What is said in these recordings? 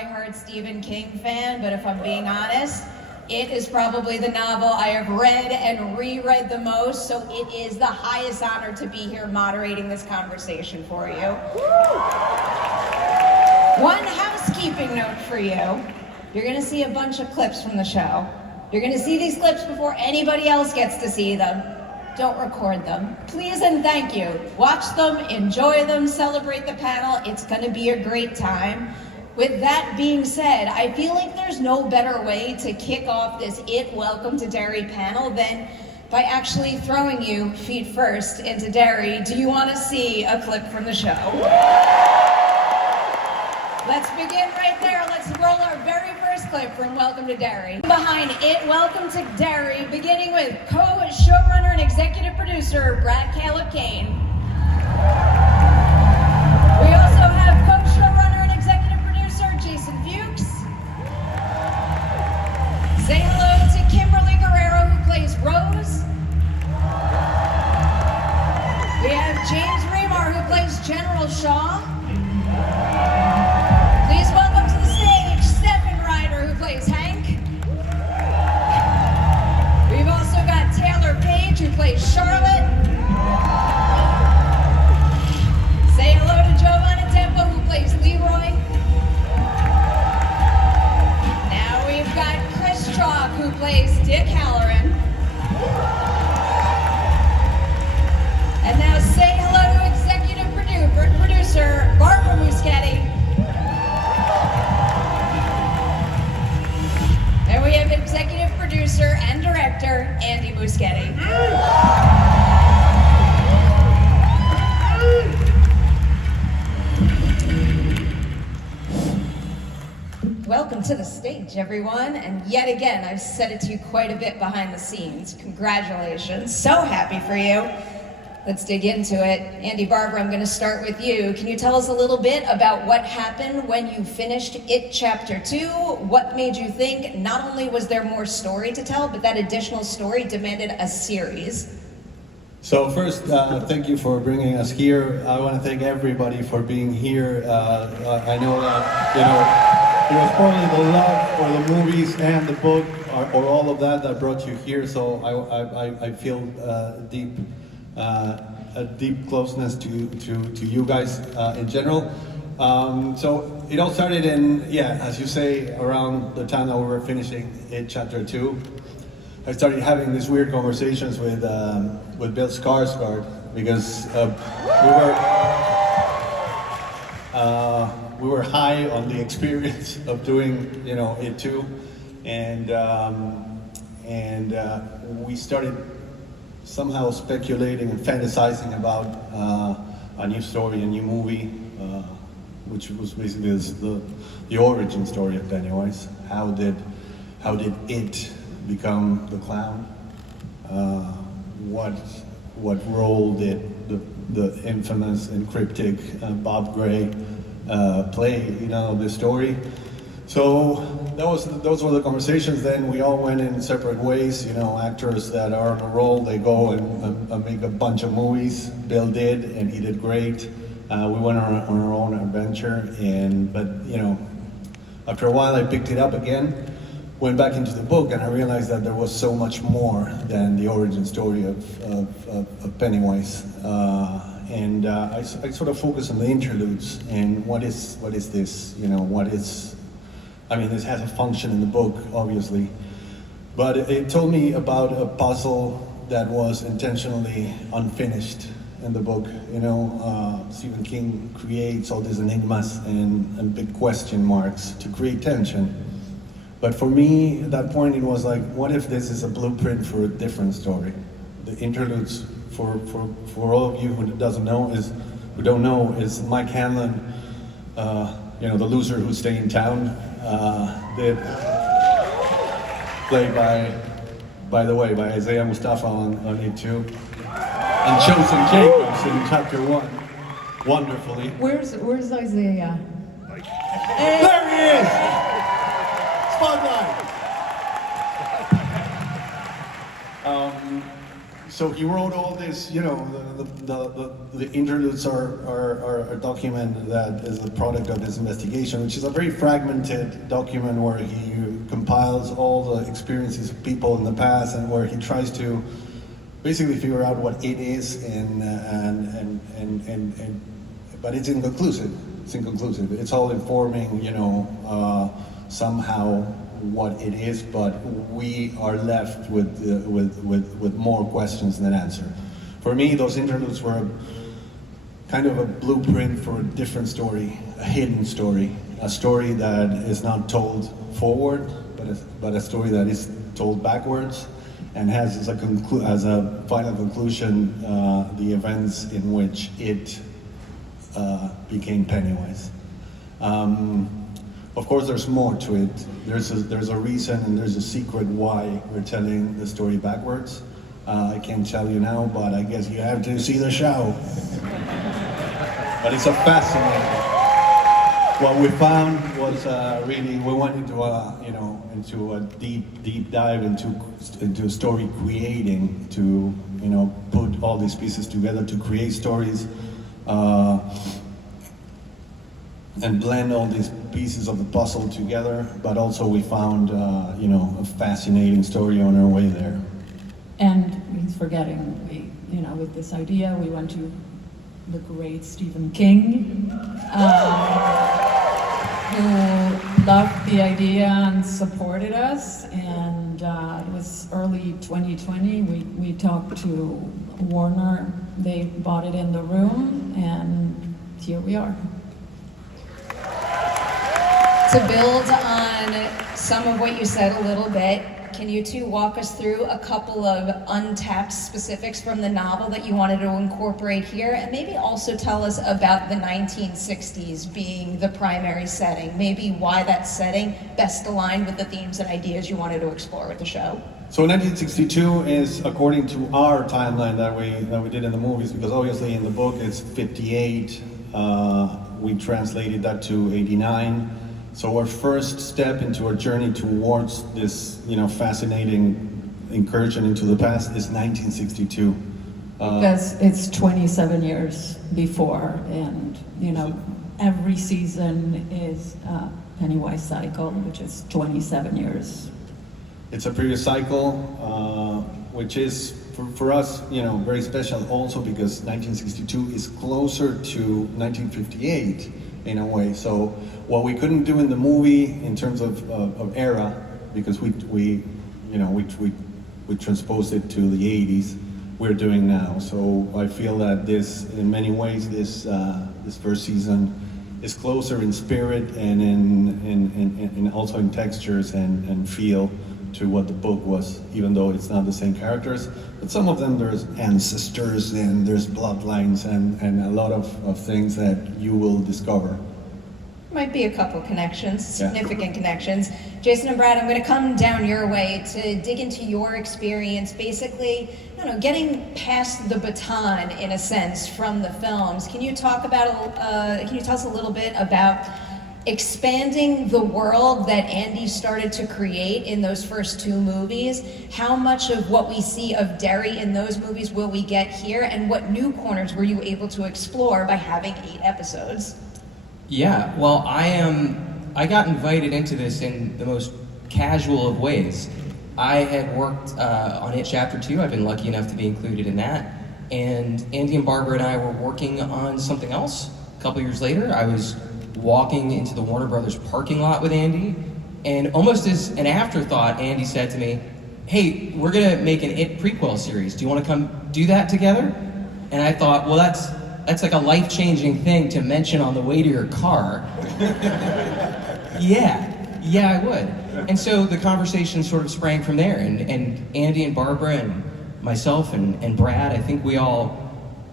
diehard Stephen King fan, but if I'm being honest, it is probably the novel I have read and reread the most, so it is the highest honor to be here moderating this conversation for you. One housekeeping note for you. You're gonna see a bunch of clips from the show. You're gonna see these clips before anybody else gets to see them. Don't record them. Please and thank you. Watch them, enjoy them, celebrate the panel. It's gonna be a great time. With that being said, I feel like there's no better way to kick off this Welcome to Derry panel than by actually throwing you feet first into Derry. Do you want to see a clip from the show? Let's begin right there. Let's roll our very first clip from Welcome to Derry. Behind Welcome to Derry, beginning with co-showrunner and executive producer Brad Caleb Kane. We also have co-showrunner and executive Fuchs. Say hello to Kimberly Guerrero, who plays Rose. We have James Remar, who plays General Shaw. Please welcome to the stage Stephen Rider, who plays Hank. We've also got Taylour Paige, who plays Charlotte. Say hello to Jovan Adepo, who plays Leroy. We've got who plays Dick Howerin. And now say hello to executive producer Barbara Muschietti. And we have executive producer and director Andy Muschietti. Welcome to the stage, everyone. And yet again, I've said it to you quite a bit behind the scenes. Congratulations. So happy for you. Let's dig into it. Andy, Barbara, I'm going to start with you. Can you tell us a little bit about what happened when you finished It Chapter 2? What made you think not only was there more story to tell, but that additional story demanded a series? So first, thank you for bringing us here. I want to thank everybody for being here. I know that, it was probably the love for the movies and the book, or all of that brought you here. So I feel a deep closeness to you guys in general. So it all started in, as you say, around the time that we were finishing It Chapter 2. I started having these weird conversations with Bill Skarsgård because we were high on the experience of doing, It too, and we started somehow speculating and fantasizing about a new story, a new movie, which was basically the origin story of Pennywise. How did it become the clown? What role did the infamous and cryptic Bob Gray play, the story? So those were the conversations. Then we all went in separate ways. Actors that are on a roll, they go and make a bunch of movies. Bill did, and he did great. We went on our own adventure, but after a while I picked it up again, went back into the book, and I realized that there was so much more than the origin story of Pennywise. And I sort of focused on the interludes and what is this? This has a function in the book, obviously, but it told me about a puzzle that was intentionally unfinished in the book. Stephen King creates all these enigmas and big question marks to create tension. But for me, at that point, it was like, what if this is a blueprint for a different story? The interludes, for all of you who don't know, is Mike Hanlon, the loser who stayed in town, played by the way, by Isaiah Mustafa on It too, and Chosen Jacobs in Chapter 1, wonderfully. Where's Isaiah? Hey. There he is! Spotlight! So he wrote all this, you know, the interludes are a document that is the product of this investigation, which is a very fragmented document where he compiles all the experiences of people in the past and where he tries to basically figure out what it is but it's inconclusive. It's inconclusive. It's all informing, you know, somehow what it is, but we are left with more questions than answer. For me, those interludes were kind of a blueprint for a different story, a hidden story, a story that is not told forward, but a story that is told backwards, and has as a final conclusion the events in which it became Pennywise. Of course, there's more to it. There's a reason and there's a secret why we're telling the story backwards. I can't tell you now, but I guess you have to see the show. But it's a fascinating. What we found was really, we went into a deep dive into story creating, to put all these pieces together to create stories. And blend all these pieces of the puzzle together, but also we found, a fascinating story on our way there. And he's forgetting, with this idea, we went to the great Stephen King, who loved the idea and supported us. And it was early 2020. We talked to Warner. They bought it in the room, and here we are. To build on some of what you said a little bit, can you two walk us through a couple of untapped specifics from the novel that you wanted to incorporate here, and maybe also tell us about the 1960s being the primary setting, maybe why that setting best aligned with the themes and ideas you wanted to explore with the show? So 1962 is according to our timeline that we did in the movies, because obviously in the book it's 58, we translated that to 89. So our first step into our journey towards this, fascinating incursion into the past is 1962. Because it's 27 years before, and every season is a Pennywise cycle, which is 27 years. It's a previous cycle, which is for us, very special also because 1962 is closer to 1958 in a way. So what we couldn't do in the movie in terms of era, because we transposed it to the 80s, we're doing now. So I feel that this, in many ways, this first season is closer in spirit and in also in textures and feel to what the book was, even though it's not the same characters. But some of them, there's ancestors and there's bloodlines and a lot of things that you will discover. Might be a couple connections, significant connections. Jason and Brad, I'm going to come down your way to dig into your experience, basically, getting past the baton, in a sense, from the films. Can you tell us a little bit about expanding the world that Andy started to create in those first two movies? How much of what we see of Derry in those movies will we get here, and what new corners were you able to explore by having 8 episodes? Yeah, well, I got invited into this in the most casual of ways. I had worked on it Chapter 2. I've been lucky enough to be included in that. And Andy and Barbara and I were working on something else. A couple years later, I was walking into the Warner Brothers parking lot with Andy, and almost as an afterthought, Andy said to me, "Hey, we're gonna make an It prequel series. Do you want to come do that together?" And I thought, well, that's like a life-changing thing to mention on the way to your car. Yeah, I would. And so the conversation sort of sprang from there, and Andy and Barbara and myself and Brad, I think we all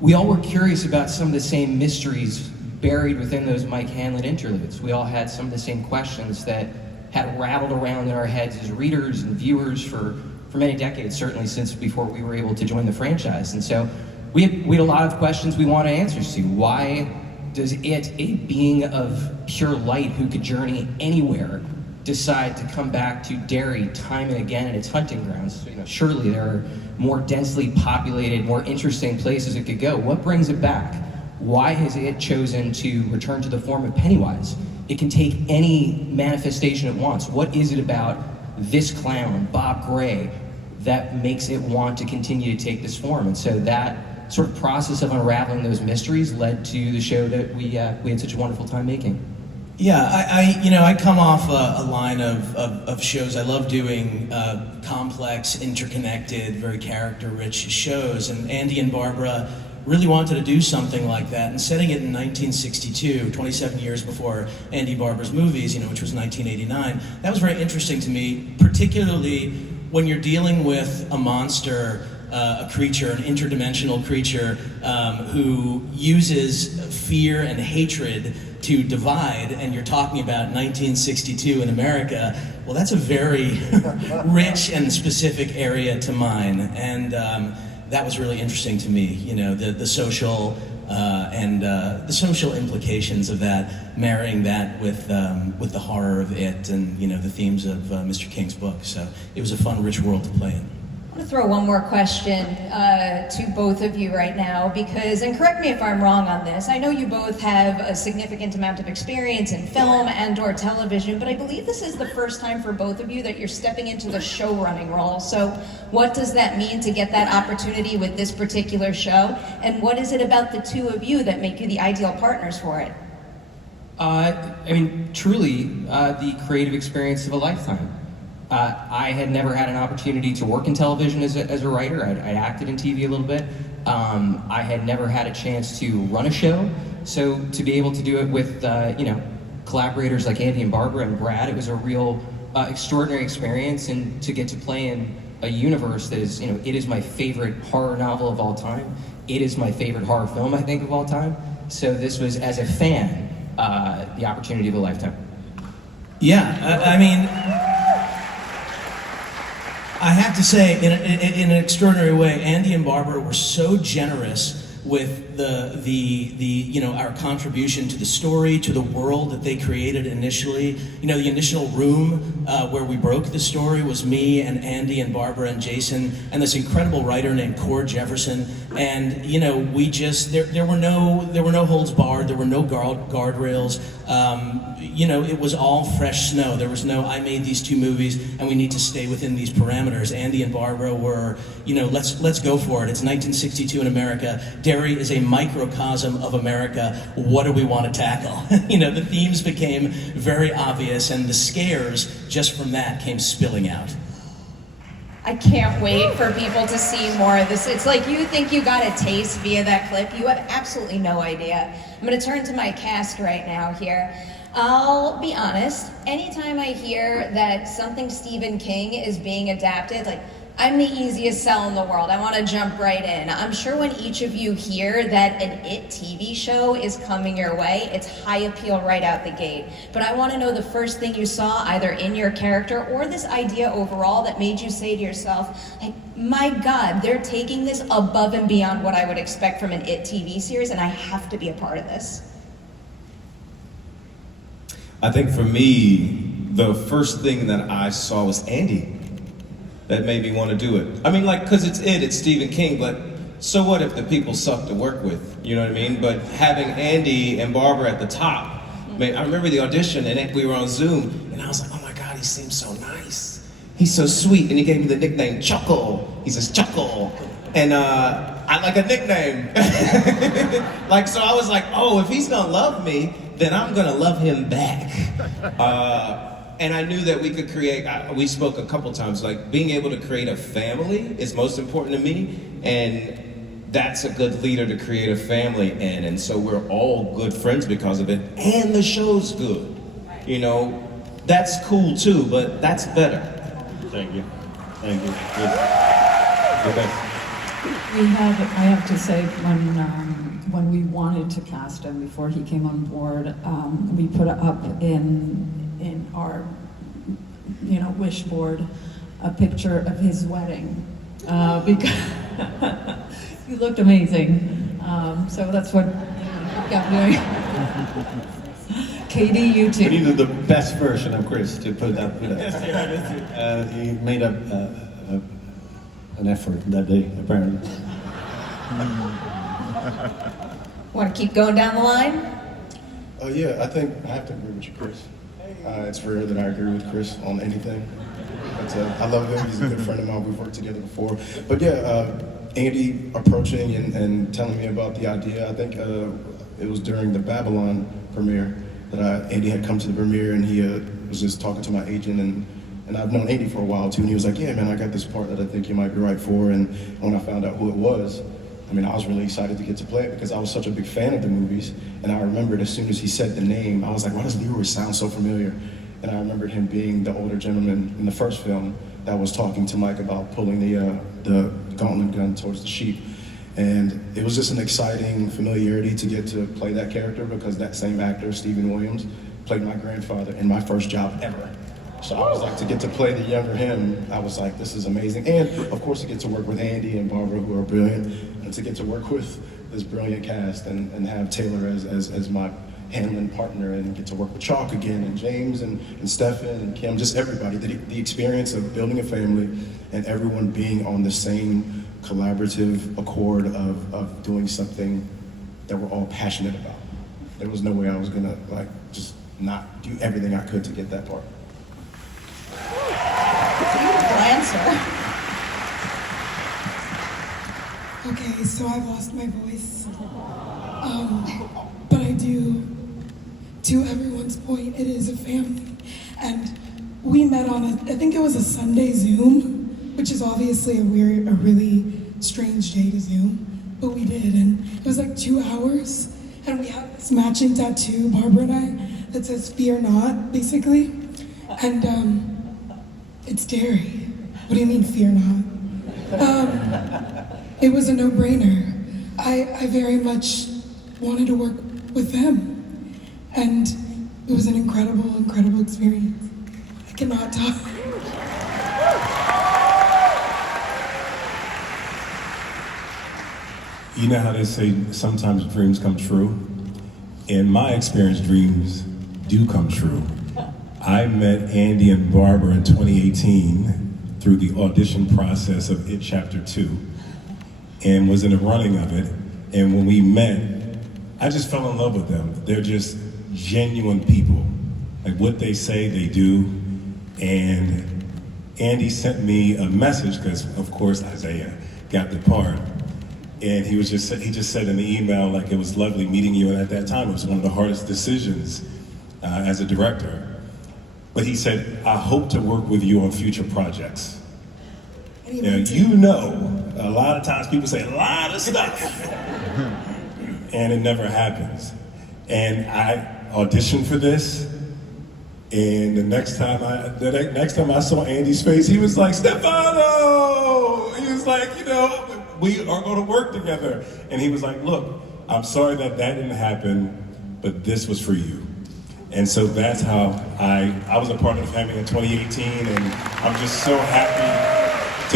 were curious about some of the same mysteries buried within those Mike Hanlon interludes. We all had some of the same questions that had rattled around in our heads as readers and viewers for many decades, certainly since before we were able to join the franchise. And so we had a lot of questions we wanted answers to. Why does it, a being of pure light who could journey anywhere, decide to come back to Derry time and again and its hunting grounds? You know, surely there are more densely populated, more interesting places it could go. What brings it back? Why has it chosen to return to the form of Pennywise? It can take any manifestation it wants. What is it about this clown, Bob Gray, that makes it want to continue to take this form? And so that sort of process of unraveling those mysteries led to the show that we had such a wonderful time making. Yeah, I come off a line of shows. I love doing complex, interconnected, very character-rich shows, and Andy and Barbara really wanted to do something like that, and setting it in 1962, 27 years before Andy Barbara's movies, which was 1989, that was very interesting to me, particularly when you're dealing with a monster, a creature, an interdimensional creature who uses fear and hatred to divide, and you're talking about 1962 in America. Well, that's a very rich and specific area to mine, and that was really interesting to me. The social and the social implications of that, marrying that with the horror of it, and the themes of Mr. King's book. So it was a fun, rich world to play in. I'm going to throw one more question to both of you right now, because, and correct me if I'm wrong on this, I know you both have a significant amount of experience in film and or television, but I believe this is the first time for both of you that you're stepping into the show running role. So what does that mean to get that opportunity with this particular show? And what is it about the two of you that make you the ideal partners for it? Truly, the creative experience of a lifetime. I had never had an opportunity to work in television as a writer. I'd acted in TV a little bit. I had never had a chance to run a show. So to be able to do it with, collaborators like Andy and Barbara and Brad, it was a real extraordinary experience. And to get to play in a universe that is, it is my favorite horror novel of all time. It is my favorite horror film, I think, of all time. So this was, as a fan, the opportunity of a lifetime. Yeah, I have to say, in an extraordinary way, Andy and Barbara were so generous with our contribution to the story, to the world that they created initially. The initial room where we broke the story was me and Andy and Barbara and Jason and this incredible writer named Cord Jefferson. And we just there were no holds barred. There were no guardrails. It was all fresh snow. There was no, I made these two movies and we need to stay within these parameters. Andy and Barbara were, let's go for it. It's 1962 in America. Derry is a microcosm of America. What do we want to tackle? The themes became very obvious, and the scares just from that came spilling out. I can't wait for people to see more of this. It's like you think you got a taste via that clip. You have absolutely no idea. I'm going to turn to my cast right now here. I'll be honest, anytime I hear that something Stephen King is being adapted, I'm the easiest sell in the world. I want to jump right in. I'm sure when each of you hear that an IT TV show is coming your way, it's high appeal right out the gate. But I want to know the first thing you saw, either in your character or this idea overall, that made you say to yourself, my God, they're taking this above and beyond what I would expect from an IT TV series, and I have to be a part of this. I think for me, the first thing that I saw was Andy. That made me want to do it. Because it's Stephen King, but so what if the people suck to work with? You know what I mean? But having Andy and Barbara at the top, I remember the audition, and we were on Zoom, and I was like, oh my God, he seems so nice. He's so sweet, and he gave me the nickname Chuckle. He says, Chuckle. And I like a nickname. So I was like, oh, if he's gonna love me, then I'm gonna love him back. And I knew that we could create, we spoke a couple times, being able to create a family is most important to me, and that's a good leader to create a family in, and so we're all good friends because of it, and the show's good. That's cool too, but that's better. Thank you. Thank you. I have to say, when we wanted to cast him before he came on board, we put up in our wish board a picture of his wedding because he looked amazing. So that's what got me. Katie, you We too. needed the best version of Chris to put up with it. He made an effort that day, apparently. Want to keep going down the line? Yeah, I think I have to agree with you, Chris. It's rare that I agree with Chris on anything. But I love him. He's a good friend of mine. We've worked together before. But yeah, Andy approaching and telling me about the idea. I think it was during the Babylon premiere that Andy had come to the premiere, and he was just talking to my agent, and I've known Andy for a while too, and he was like, yeah, man, I got this part that I think you might be right for. And when I found out who it was, I mean, I was really excited to get to play it because I was such a big fan of the movies. And I remembered as soon as he said the name, I was like, why does Leroy sound so familiar? And I remembered him being the older gentleman in the first film that was talking to Mike about pulling the gauntlet gun towards the sheep. And it was just an exciting familiarity to get to play that character because that same actor, Stephen Williams, played my grandfather in my first job ever. So I was like, to get to play the younger him, I was like, this is amazing. And of course, to get to work with Andy and Barbara, who are brilliant, and to get to work with this brilliant cast and have Taylour as my handling partner, and get to work with Chalk again, and James and Stefan and Kim, just everybody. The experience of building a family and everyone being on the same collaborative accord of doing something that we're all passionate about. There was no way I was gonna just not do everything I could to get that part. Beautiful answer. Okay, so I've lost my voice. But I do, to everyone's point, it is a family. And we met on I think it was a Sunday Zoom, which is obviously a really strange day to Zoom, but we did. And it was like 2 hours. And we have this matching tattoo, Barbara and I, that says "Fear Not," basically. And it's Derry. What do you mean, fear not? It was a no-brainer. I very much wanted to work with them. And it was an incredible experience. I cannot talk. You know how they say sometimes dreams come true? In my experience, dreams do come true. I met Andy and Barbara in 2018 through the audition process of It Chapter 2 and was in the running of it. And when we met, I just fell in love with them. They're just genuine people. Like what they say, they do. And Andy sent me a message because, of course, Isaiah got the part. And he just said in the email, like, it was lovely meeting you. And at that time, it was one of the hardest decisions as a director. But he said, I hope to work with you on future projects. Now, you know, a lot of times people say a lot of stuff, and it never happens. And I auditioned for this, and the next time I saw Andy's face, he was like, Stefano! He was like, you know, we are gonna work together. And he was like, look, I'm sorry that didn't happen, but this was for you. And so that's how I was a part of the family in 2018, and I'm just so happy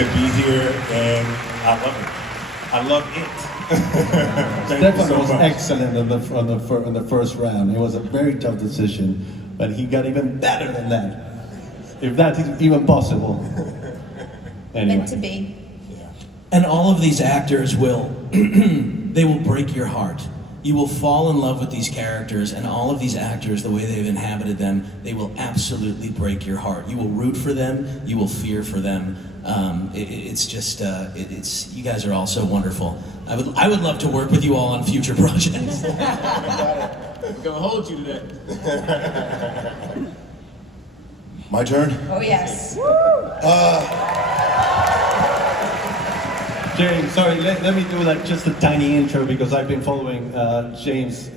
to be here, and I love it. I love it. Thank you Stefan so was much. excellent on the first round. It was a very tough decision, but he got even better than that, if that is even possible. Anyway. Meant to be. And all of these actors they will break your heart. You will fall in love with these characters, and all of these actors, the way they've inhabited them, they will absolutely break your heart. You will root for them, you will fear for them. It's just, you guys are all so wonderful. I would love to work with you all on future projects. We're gonna hold you to that. My turn? Oh, yes. James, sorry, let me do like just a tiny intro because I've been following James'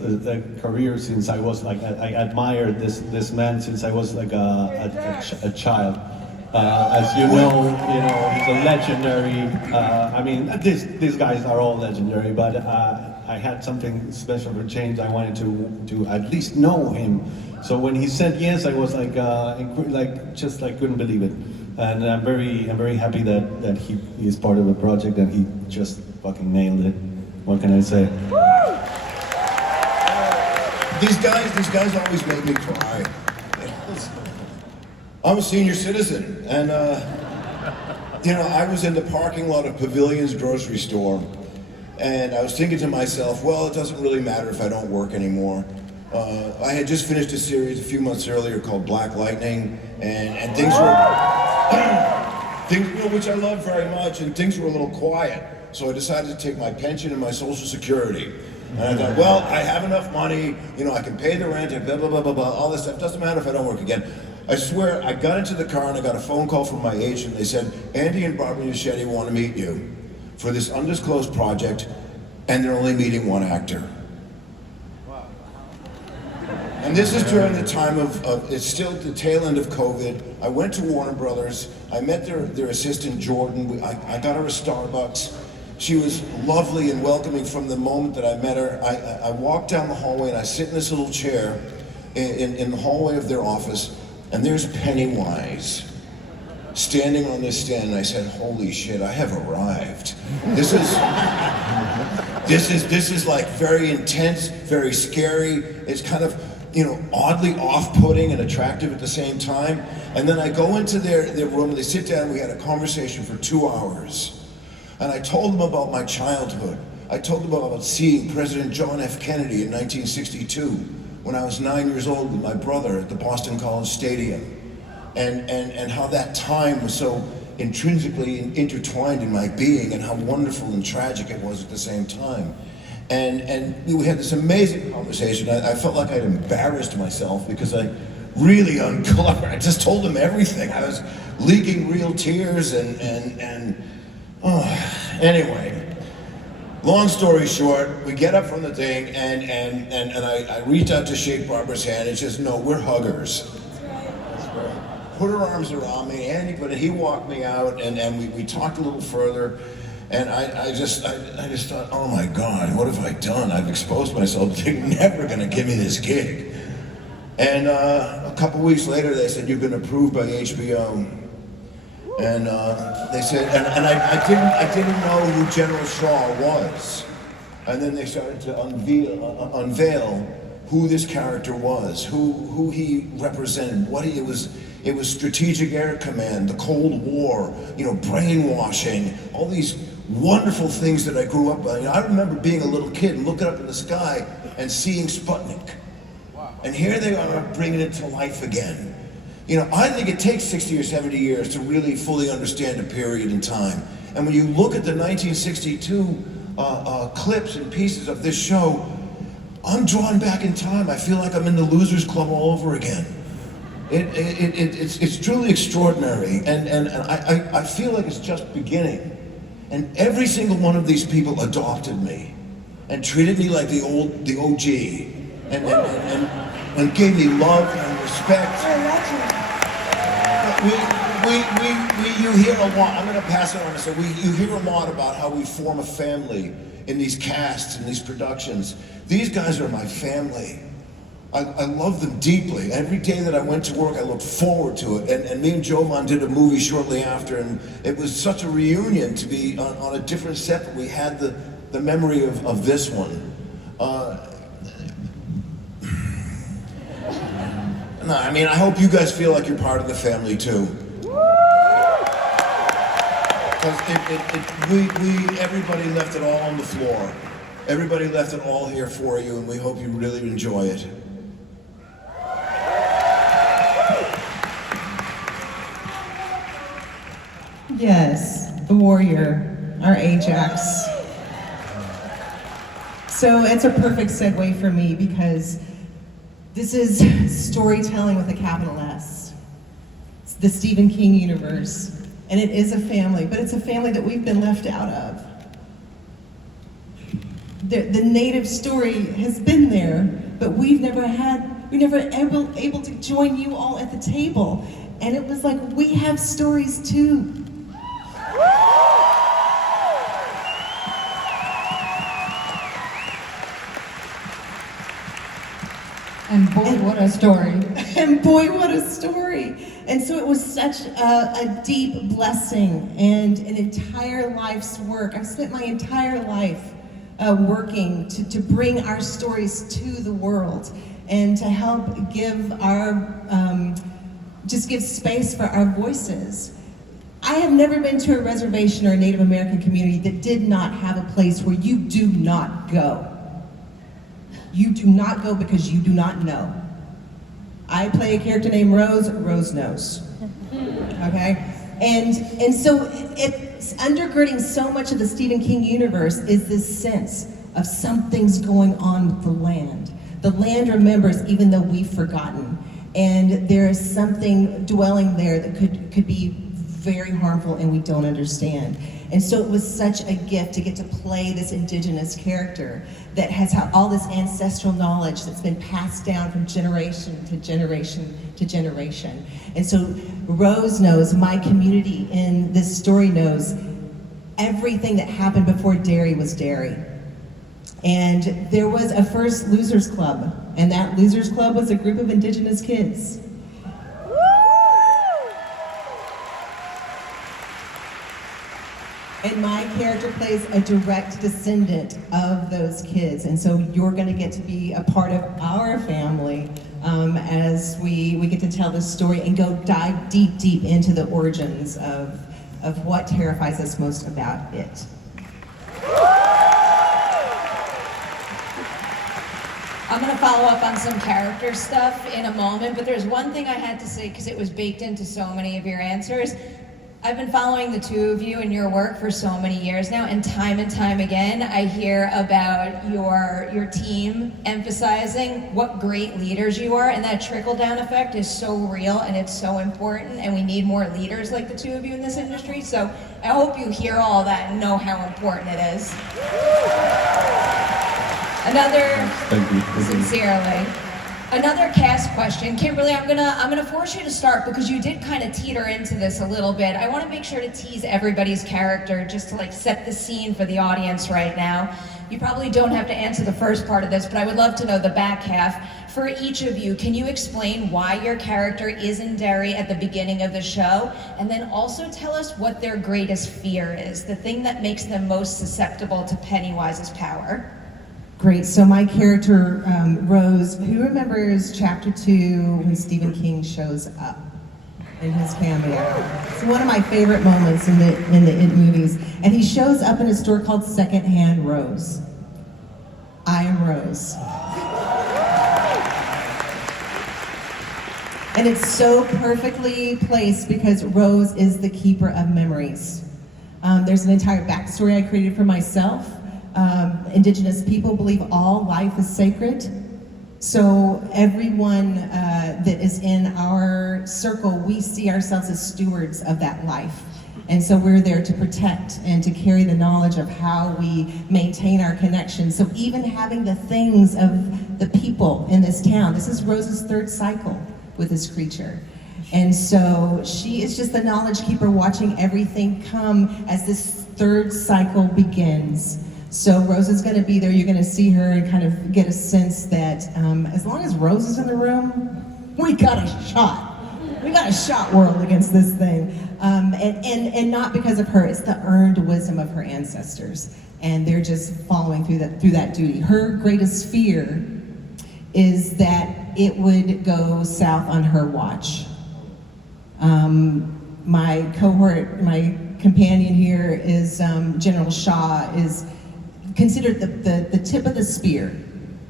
career since I was like, I admired this man since I was like a child. As you know, he's a legendary. I mean, these guys are all legendary, but I had something special for James. I wanted to at least know him. So when he said yes, I was like couldn't believe it. And I'm very happy that he is part of the project and he just fucking nailed it. What can I say? these guys always make me cry. I'm a senior citizen, and I was in the parking lot of Pavilion's grocery store, and I was thinking to myself, well, it doesn't really matter if I don't work anymore. I had just finished a series a few months earlier called Black Lightning, and things were, which I love very much, and things were a little quiet. So I decided to take my pension and my Social Security. And I thought, well, I have enough money, I can pay the rent, and blah, blah, blah, blah, blah, all this stuff. Doesn't matter if I don't work again. I swear, I got into the car and I got a phone call from my agent. They said, Andy and Barbara Muschietti want to meet you for this undisclosed project, and they're only meeting one actor. And this is during the time of it's still the tail end of COVID. I went to Warner Brothers. I met their assistant, Jordan. I got her a Starbucks. She was lovely and welcoming from the moment that I met her. I walked down the hallway and I sit in this little chair in the hallway of their office, and there's Pennywise standing on this stand, and I said, holy shit, I have arrived. This is like very intense, very scary. It's kind of, oddly off-putting and attractive at the same time. And then I go into their room and they sit down and we had a conversation for 2 hours. And I told them about my childhood. I told them about seeing President John F. Kennedy in 1962 when I was 9 years old with my brother at the Boston College Stadium. And how that time was so intrinsically intertwined in my being, and how wonderful and tragic it was at the same time. And we had this amazing conversation. I felt like I'd embarrassed myself because I really uncovered. I just told him everything. I was leaking real tears anyway. Long story short, we get up from the thing and I reached out to shake Barbara's hand and she says, no, we're huggers. Put her arms around me, Andy, but he walked me out and we talked a little further. And I just thought, oh my God, what have I done? I've exposed myself. They're never gonna give me this gig. And a couple weeks later, they said, you've been approved by HBO. And they said, and I didn't know who General Shaw was. And then they started to unveil who this character was, who he represented, it was Strategic Air Command, the Cold War, brainwashing, all these wonderful things that I grew up with. I remember being a little kid and looking up in the sky and seeing Sputnik. And here they are bringing it to life again. I think it takes 60 or 70 years to really fully understand a period in time. And when you look at the 1962 clips and pieces of this show, I'm drawn back in time. I feel like I'm in the Losers Club all over again. It's truly extraordinary, and I feel like it's just beginning. And every single one of these people adopted me and treated me like the OG, and gave me love and respect. You hear a lot. I'm going to pass it on. So you hear a lot about how we form a family in these casts and these productions. These guys are my family. I love them deeply. Every day that I went to work, I looked forward to it. And me and Jovan did a movie shortly after, and it was such a reunion to be on a different set, but we had the memory of this one. No, I hope you guys feel like you're part of the family too. Because everybody left it all on the floor. Everybody left it all here for you, and we hope you really enjoy it. Yes, the warrior, our Ajax. So it's a perfect segue for me because this is storytelling with a capital S. It's the Stephen King universe, and it is a family, but it's a family that we've been left out of. The native story has been there, but we're never able to join you all at the table. And it was like, we have stories too. And boy, what a story. And boy, what a story. And so it was such a deep blessing and an entire life's work. I've spent my entire life working to bring our stories to the world. and to help give just give space for our voices. I have never been to a reservation or a Native American community that did not have a place where you do not go. You do not go because you do not know. I play a character named Rose. Rose knows. Okay? And so it's undergirding so much of the Stephen King universe is this sense of something's going on with the land. The land remembers even though we've forgotten. And there is something dwelling there that could be very harmful and we don't understand. And so it was such a gift to get to play this indigenous character that has all this ancestral knowledge that's been passed down from generation to generation to generation. And so Rose knows, my community in this story knows, everything that happened before Derry was Derry. And there was a first Losers Club, and that Losers Club was a group of indigenous kids. And my character plays a direct descendant of those kids. And so you're gonna get to be a part of our family as we get to tell this story and go dive deep into the origins of what terrifies us most about it. I'm gonna follow up on some character stuff in a moment, but there's one thing I had to say because it was baked into so many of your answers. I've been following the two of you and your work for so many years now, and time again, I hear about your team emphasizing what great leaders you are, and that trickle-down effect is so real and it's so important, and we need more leaders like the two of you in this industry, so I hope you hear all that and know how important it is. Sincerely. Another cast question. Kimberly, I'm gonna force you to start because you did kind of teeter into this a little bit. I want to make sure to tease everybody's character just to like set the scene for the audience right now. You probably don't have to answer the first part of this, but I would love to know the back half. For each of you, can you explain why your character is in Derry at the beginning of the show? And then also tell us what their greatest fear is, the thing that makes them most susceptible to Pennywise's power. Great, so my character, Rose, who remembers chapter 2 when Stephen King shows up in his cameo? It's one of my favorite moments in the It movies. And he shows up in a store called Secondhand Rose. I am Rose. And it's so perfectly placed because Rose is the keeper of memories. There's an entire backstory I created for myself. Indigenous people believe all life is sacred. So everyone that is in our circle, we see ourselves as stewards of that life. And so we're there to protect and to carry the knowledge of how we maintain our connection. So even having the things of the people in this town, this is Rose's third cycle with this creature. And so she is just the knowledge keeper watching everything come as this third cycle begins. So Rose is going to be there. You're going to see her and kind of get a sense that as long as Rose is in the room, we got a shot. We got a shot world against this thing. And not because of her, it's the earned wisdom of her ancestors. And they're just following through that duty. Her greatest fear is that it would go south on her watch. My cohort, my companion here is General Shaw, is considered the tip of the spear,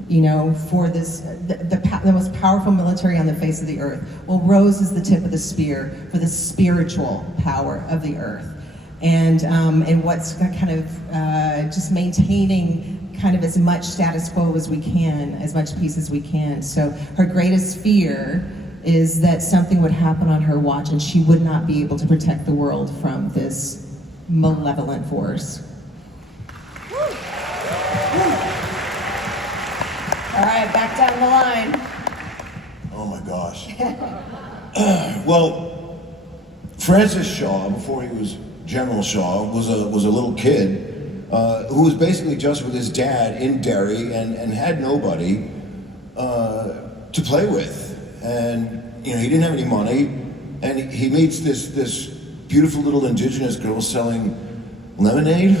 you know, for this the most powerful military on the face of the earth. Well, Rose is the tip of the spear for the spiritual power of the earth, and what's kind of just maintaining kind of as much status quo as we can, as much peace as we can. So her greatest fear is that something would happen on her watch and she would not be able to protect the world from this malevolent force. All right, back down the line. Oh my gosh. Well, Francis Shaw, before he was General Shaw, was a little kid who was basically just with his dad in Derry and had nobody to play with. And you know, he didn't have any money, and he meets this beautiful little indigenous girl selling lemonade.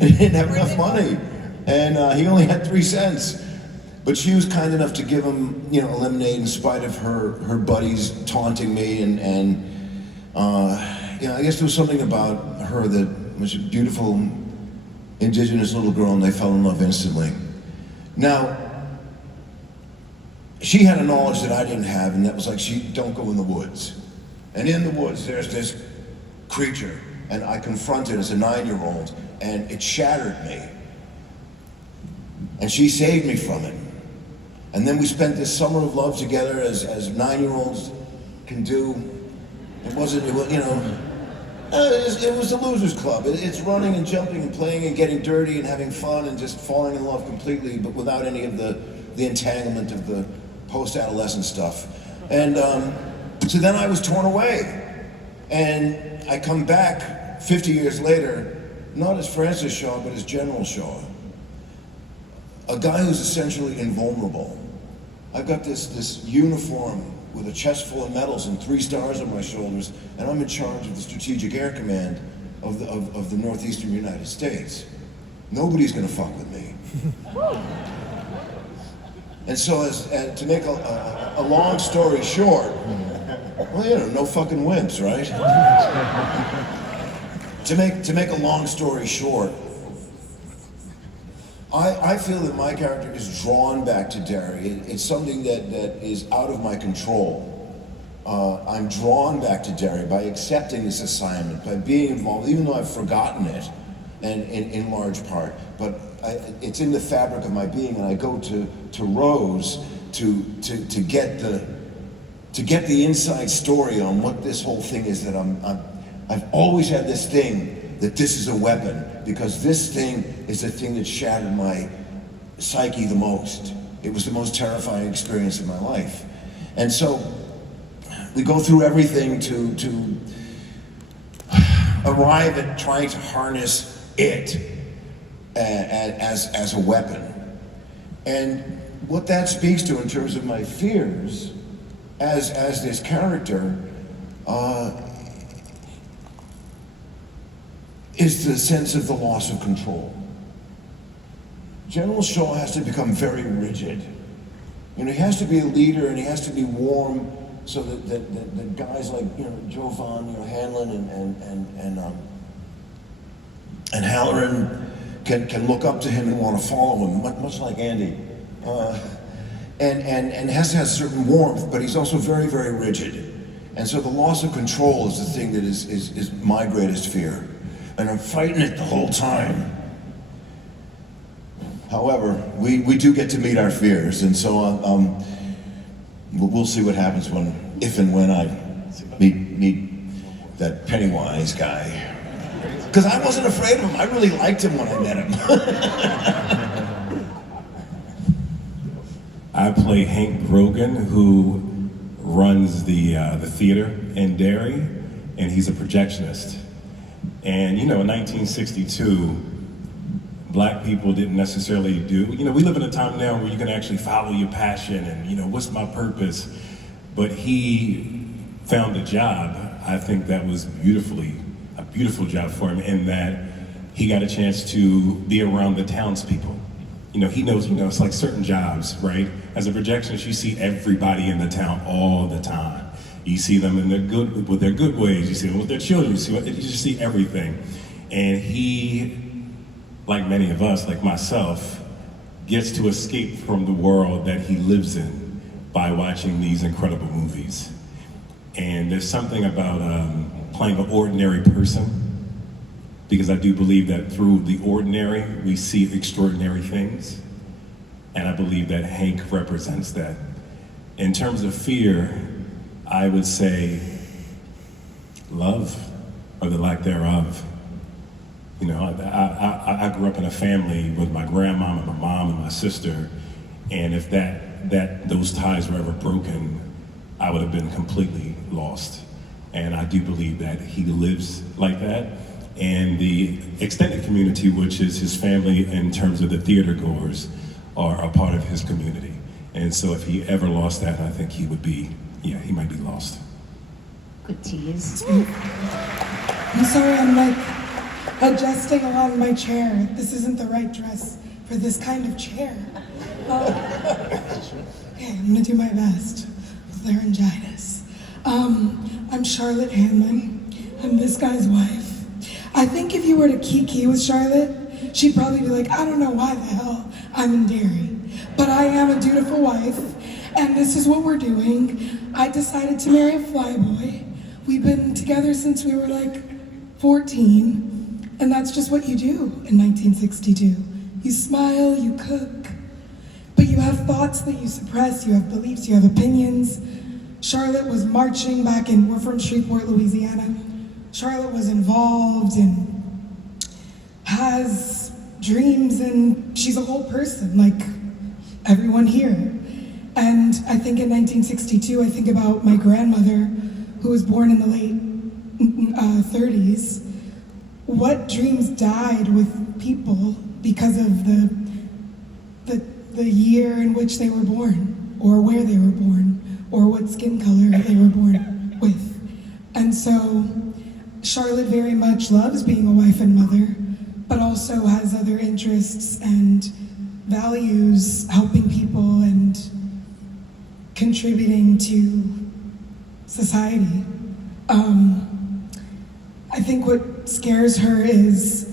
And he didn't have enough money, and he only had 3 cents. But she was kind enough to give him, you know, a lemonade in spite of her buddies taunting me, and you know, I guess there was something about her that was a beautiful indigenous little girl, and they fell in love instantly. Now, she had a knowledge that I didn't have, and that was like, she don't go in the woods. And in the woods, there's this creature, and I confronted it as a 9-year-old, and it shattered me. And she saved me from it. And then we spent this summer of love together, as 9-year-olds can do. It was, you know, it was the Losers Club. It's running and jumping and playing and getting dirty and having fun and just falling in love completely, but without any of the entanglement of the post-adolescent stuff. And so then I was torn away. And I come back 50 years later, not as Francis Shaw, but as General Shaw. A guy who's essentially invulnerable. I've got this uniform with a chest full of medals and 3 stars on my shoulders, and I'm in charge of the Strategic Air Command of the Northeastern United States. Nobody's gonna fuck with me. And so, to make a long story short, well, you know, no fucking wimps, right? To make a long story short, I feel that my character is drawn back to Derry. It's something that is out of my control. I'm drawn back to Derry by accepting this assignment, by being involved, even though I've forgotten it, and in large part. But it's in the fabric of my being, and I go to Rose to get the inside story on what this whole thing is. That I've always had this thing that this is a weapon, because this thing is the thing that shattered my psyche the most. It was the most terrifying experience of my life. And so we go through everything to arrive at trying to harness it as a weapon. And what that speaks to in terms of my fears as this character is the sense of the loss of control. General Shaw has to become very rigid. You know, he has to be a leader, and he has to be warm, so that guys like, you know, Jovan, you know, Hanlon and Howerin can look up to him and want to follow him, much like Andy. And has to have certain warmth, but he's also very, very rigid. And so the loss of control is the thing that is my greatest fear. And I'm fighting it the whole time. However, we do get to meet our fears, and so we'll see what happens if and when I meet that Pennywise guy. Because I wasn't afraid of him. I really liked him when I met him. I play Hank Grogan, who runs the theater in Derry, and he's a projectionist. And, you know, in 1962, Black people didn't necessarily do, you know, we live in a time now where you can actually follow your passion and, you know, what's my purpose? But he found a job, I think that was a beautiful job for him, in that he got a chance to be around the townspeople. You know, he knows, you know, it's like certain jobs, right? As a projectionist, you see everybody in the town all the time. You see them in their good ways, you see them with their children, you just see everything. And he, like many of us, like myself, gets to escape from the world that he lives in by watching these incredible movies. And there's something about playing an ordinary person, because I do believe that through the ordinary, we see extraordinary things. And I believe that Hank represents that. In terms of fear, I would say love, or the lack thereof. You know, I grew up in a family with my grandmom and my mom and my sister, and if those ties were ever broken, I would have been completely lost. And I do believe that he lives like that. And the extended community, which is his family in terms of the theater goers, are a part of his community. And so if he ever lost that, I think he would be, yeah, he might be lost. Good tease. I'm sorry, I'm like adjusting along my chair. This isn't the right dress for this kind of chair. Okay, I'm gonna do my best with laryngitis. I'm Charlotte Hanlon. I'm this guy's wife. I think if you were to kiki with Charlotte, she'd probably be like, I don't know why the hell I'm in Derry. But I am a dutiful wife, and this is what we're doing. I decided to marry a flyboy. We've been together since we were like 14, and that's just what you do in 1962. You smile, you cook, but you have thoughts that you suppress, you have beliefs, you have opinions. Charlotte was marching we're from Shreveport, Louisiana. Charlotte was involved and has dreams, and she's a whole person, like everyone here. And I think in 1962, I think about my grandmother, who was born in the late 30s. What dreams died with people because of the year in which they were born, or where they were born, or what skin color they were born with. And so Charlotte very much loves being a wife and mother, but also has other interests and values helping people and contributing to society. I think what scares her is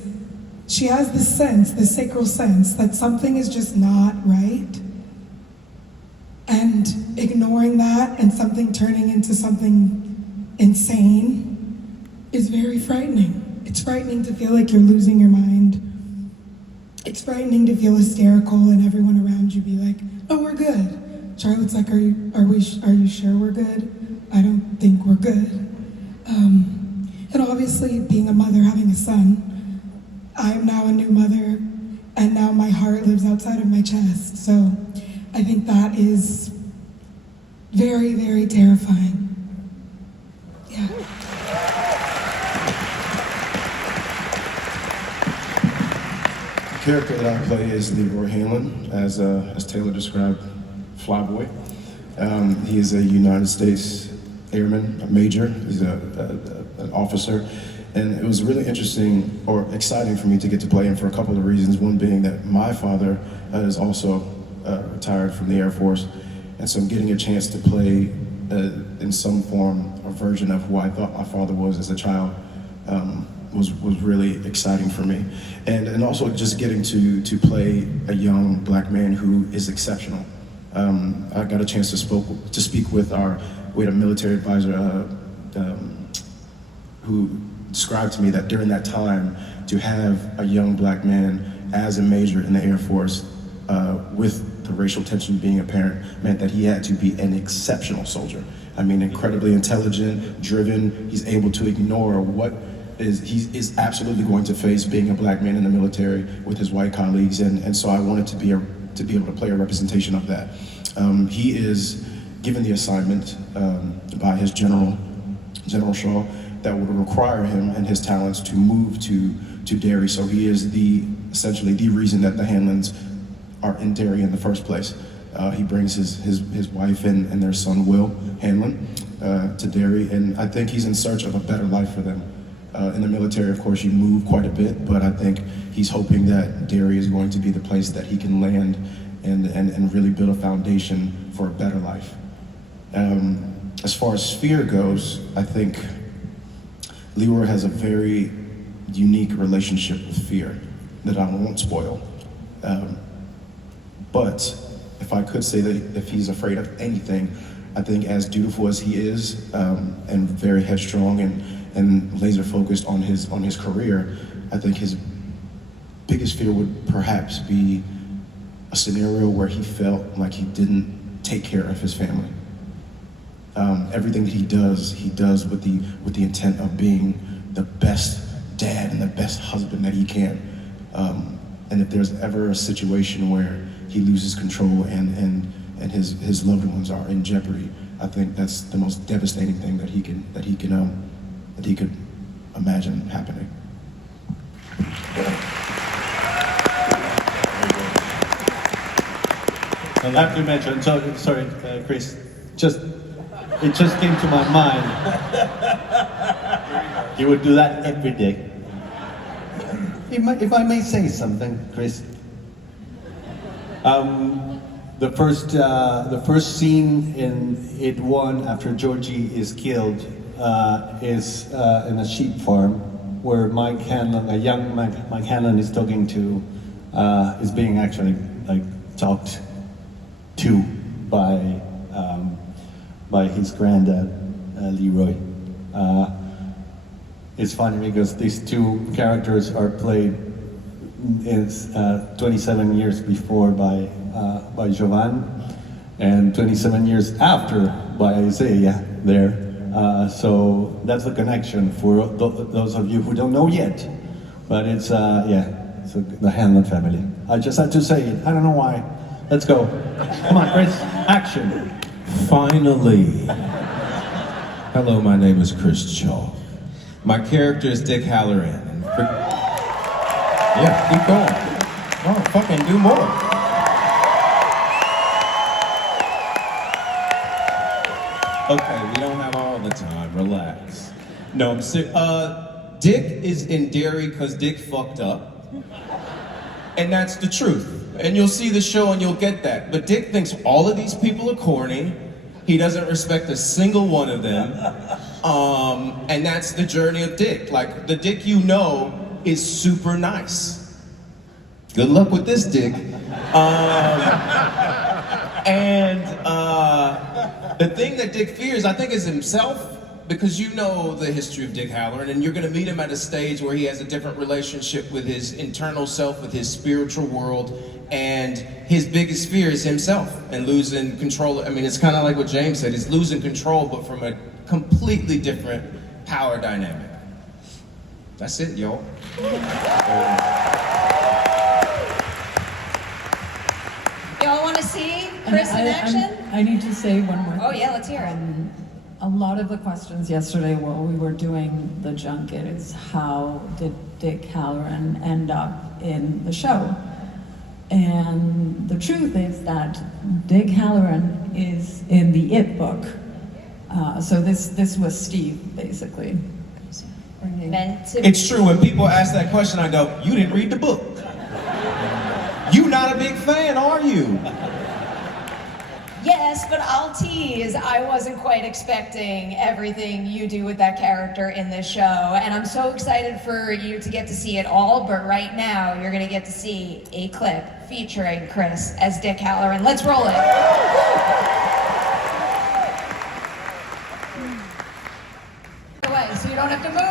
she has this sense, this sacral sense, that something is just not right. And ignoring that and something turning into something insane is very frightening. It's frightening to feel like you're losing your mind. It's frightening to feel hysterical and everyone around you be like, oh, we're good. Charlotte's like, are you sure we're good? I don't think we're good. And obviously being a mother, having a son, I am now a new mother, and now my heart lives outside of my chest. So I think that is very, very terrifying. Yeah. The character that I play is Taylour Hanlon, as Taylour described, flyboy. He is a United States Airman, a major. He's an officer. And it was really interesting or exciting for me to get to play him for a couple of reasons. One being that my father is also retired from the Air Force. And so getting a chance to play in some form a version of who I thought my father was as a child was really exciting for me. And also just getting to play a young black man who is exceptional. I got a chance to speak with we had a military advisor who described to me that during that time, to have a young black man as a major in the Air Force with the racial tension being apparent meant that he had to be an exceptional soldier. I mean, incredibly intelligent, driven. He's able to ignore he is absolutely going to face being a black man in the military with his white colleagues. And so I wanted to be able to play a representation of that. He is given the assignment by his General Shaw that would require him and his talents to move to Derry. So he is essentially the reason that the Hanlons are in Derry in the first place. He brings his wife and their son, Will Hanlon, to Derry, and I think he's in search of a better life for them. In the military, of course, you move quite a bit, but I think he's hoping that Derry is going to be the place that he can land and really build a foundation for a better life. As far as fear goes, I think Taylour has a very unique relationship with fear that I won't spoil. But if I could say that if he's afraid of anything, I think as dutiful as he is, and very headstrong and laser focused on his career, I think his biggest fear would perhaps be a scenario where he felt like he didn't take care of his family. Everything that he does with the intent of being the best dad and the best husband that he can. And if there's ever a situation where he loses control and his loved ones are in jeopardy, I think that's the most devastating thing that he could imagine happening. I have to mention, sorry, Chris, it just came to my mind. You would do that every day. If I may say something, Chris. The first scene in It One after Georgie is killed is in a sheep farm where Mike Hanlon, a young Mike Hanlon, is talking to, is being actually like talked to by his granddad, Leroy. It's funny because these two characters are played 27 years before by Jovan, and 27 years after by Isaiah there. So that's the connection for those of you who don't know yet. But it's, it's the Hanlon family. I just had to say it. I don't know why. Let's go. Come on, Chris. Action. Finally. Hello, my name is Chris Chaw. My character is Dick Howerin. Yeah, keep going. Oh, fucking do more. Okay, we don't have all the time. Relax. No, I'm serious. Dick is in Derry because Dick fucked up. And that's the truth. And you'll see the show and you'll get that. But Dick thinks all of these people are corny. He doesn't respect a single one of them. And that's the journey of Dick. Like, the Dick you know is super nice. Good luck with this Dick. The thing that Dick fears, I think, is himself, because you know the history of Dick Howerin, and you're gonna meet him at a stage where he has a different relationship with his internal self, with his spiritual world, and his biggest fear is himself and losing control. I mean, it's kind of like what James said, he's losing control, but from a completely different power dynamic. That's it, y'all. Y'all want to see Chris in action? I need to say one more thing. Oh yeah, let's hear it. A lot of the questions yesterday while we were doing the junket is how did Dick Howerin end up in the show? And the truth is that Dick Howerin is in the It book. So this was Steve, basically. Meant to It's true, when people ask that question, I go, you didn't read the book. You not a big fan, are you? Yes, but I'll tease. I wasn't quite expecting everything you do with that character in this show, and I'm so excited for you to get to see it all, but right now you're gonna get to see a clip featuring Chris as Dick Howerin. Let's roll it. Away, so you don't have to move.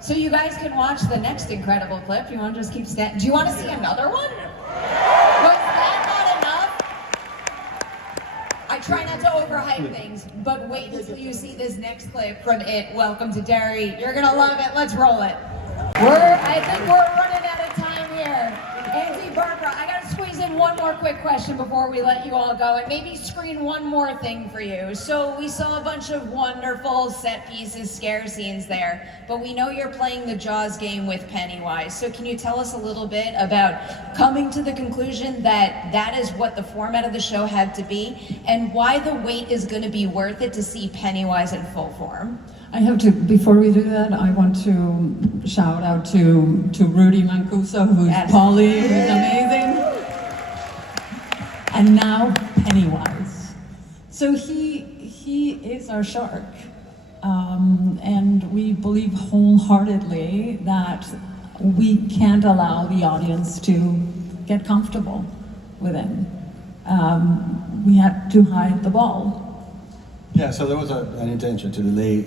So you guys can watch the next incredible clip. You want to just keep standing? Do you want to see another one? Was that not enough? I try not to overhype things, but wait until you see this next clip from It. Welcome to Derry. You're gonna love it. Let's roll it. I think we're running out of time here. Andy, Barbara, I gotta squeeze in one more quick question before we let you all go, and maybe screen one more thing for you. So we saw a bunch of wonderful set pieces, scare scenes there, but we know you're playing the Jaws game with Pennywise. So can you tell us a little bit about coming to the conclusion that that is what the format of the show had to be, and why the wait is gonna be worth it to see Pennywise in full form? I have to, before we do that, I want to shout out to Rudy Mancuso, who's Yes. Polly, who's amazing. And now Pennywise. So he is our shark. And we believe wholeheartedly that we can't allow the audience to get comfortable with him. We had to hide the ball. Yeah, so there was an intention to delay,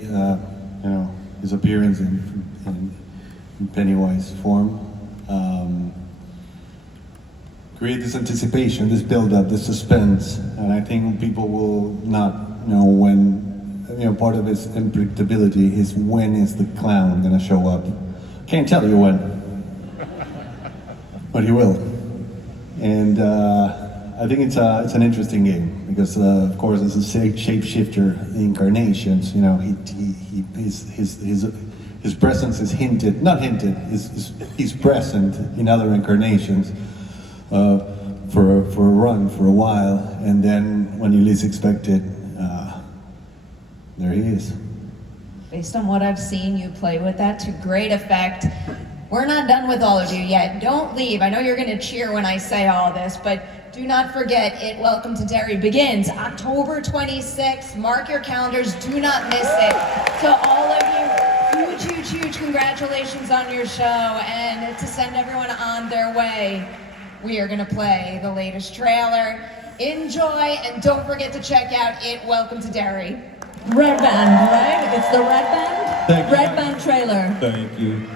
his appearance in Pennywise form. Create this anticipation, this build-up, this suspense, and I think people will not know when. Part of its unpredictability is when is the clown gonna show up. Can't tell you when, but he will. And I think it's an interesting game because, of course, it's a shapeshifter incarnations. His presence is hinted, not hinted. He's present in other incarnations for a run for a while, and then when you least expect it, there he is. Based on what I've seen you play with that to great effect, We're not done with all of you yet. Don't leave. I know you're going to cheer when I say all this, but do not forget, It Welcome to Derry begins October 26th. Mark your calendars. Do not miss it. To all of you, huge congratulations on your show. And to send everyone on their way, we are going to play the latest trailer. Enjoy, and don't forget to check out It Welcome to Derry. Red Band, right? It's the Red Band? Thank you. Red Band trailer. Thank you.